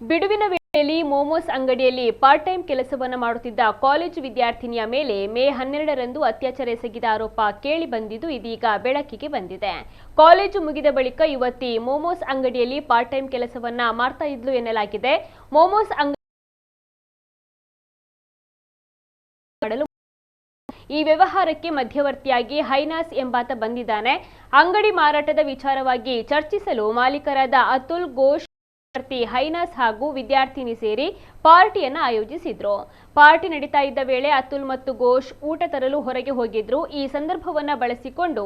ಬಿಡುವಿನ ವೇಳೆಯಲ್ಲಿ ಮೋಮೋಸ್ ಅಂಗಡಿಯಲ್ಲಿ ಪಾರ್ಟ್ ಟೈಮ್ ಕೆಲಸವನ್ನು ಮಾಡುತ್ತಿದ್ದ ಕಾಲೇಜು ವಿದ್ಯಾರ್ಥಿನಿಯ ಮೇಲೆ ಮೇ 12ರಂದು ಅತ್ಯಾಚಾರ ಎಸಗಿದ ಆರೋಪ ಕೇಳಿ ಬಂದಿದ್ದು ಇದೀಗ ಬೆಳಕಿಗೆ ಬಂದಿದೆ. ಕಾಲೇಜು ಮುಗಿದ ಬಳಿಕ ಯುವತಿ ಮೋಮೋಸ್ ಅಂಗಡಿಯಲ್ಲಿ ಪಾರ್ಟ್ ಟೈಮ್ ಕೆಲಸವನ್ನ ಮಾಡ್ತಾ ಇದ್ಲು ಎನ್ನಲಾಗಿದೆ. ಮೋಮೋಸ್ ಈ ವ್ಯವಹಾರಕ್ಕೆ ಮಧ್ಯವರ್ತಿಯಾಗಿ ಹೈನಾಸ್ ಎಂಬಾತ ಬಂದಿದ್ದಾನೆ. ಅಂಗಡಿ ಮಾರಾಟದ ವಿಚಾರವಾಗಿ ಚರ್ಚಿಸಲು ಮಾಲೀಕರಾದ ಅತುಲ್ ಘೋಷ್, ಹೈನಾಸ್ ಹಾಗೂ ವಿದ್ಯಾರ್ಥಿನಿ ಸೇರಿ ಪಾರ್ಟಿಯನ್ನ ಆಯೋಜಿಸಿದ್ರು. ಪಾರ್ಟಿ ನಡೀತಾ ಇದ್ದ ವೇಳೆ ಅತುಲ್ ಮತ್ತು ಘೋಷ್ ಊಟ ತರಲು ಹೊರಗೆ ಹೋಗಿದ್ರು. ಈ ಸಂದರ್ಭವನ್ನ ಬಳಸಿಕೊಂಡು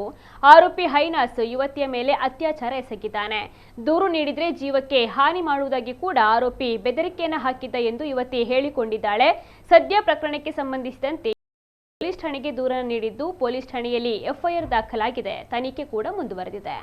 ಆರೋಪಿ ಹೈನಾಸ್ ಯುವತಿಯ ಮೇಲೆ ಅತ್ಯಾಚಾರ ಎಸಗಿದ್ದಾನೆ. ದೂರು ನೀಡಿದ್ರೆ ಜೀವಕ್ಕೆ ಹಾನಿ ಮಾಡುವುದಾಗಿ ಕೂಡ ಆರೋಪಿ ಬೆದರಿಕೆಯನ್ನ ಹಾಕಿದ್ದ ಎಂದು ಯುವತಿ ಹೇಳಿಕೊಂಡಿದ್ದಾಳೆ. ಸದ್ಯ ಪ್ರಕರಣಕ್ಕೆ ಸಂಬಂಧಿಸಿದಂತೆ ಪೊಲೀಸ್ ಠಾಣೆಗೆ ದೂರನ್ನು ನೀಡಿದ್ದು, ಪೊಲೀಸ್ ಠಾಣೆಯಲ್ಲಿ ಎಫ್ಐಆರ್ ದಾಖಲಾಗಿದೆ. ತನಿಖೆ ಕೂಡ ಮುಂದುವರೆದಿದೆ.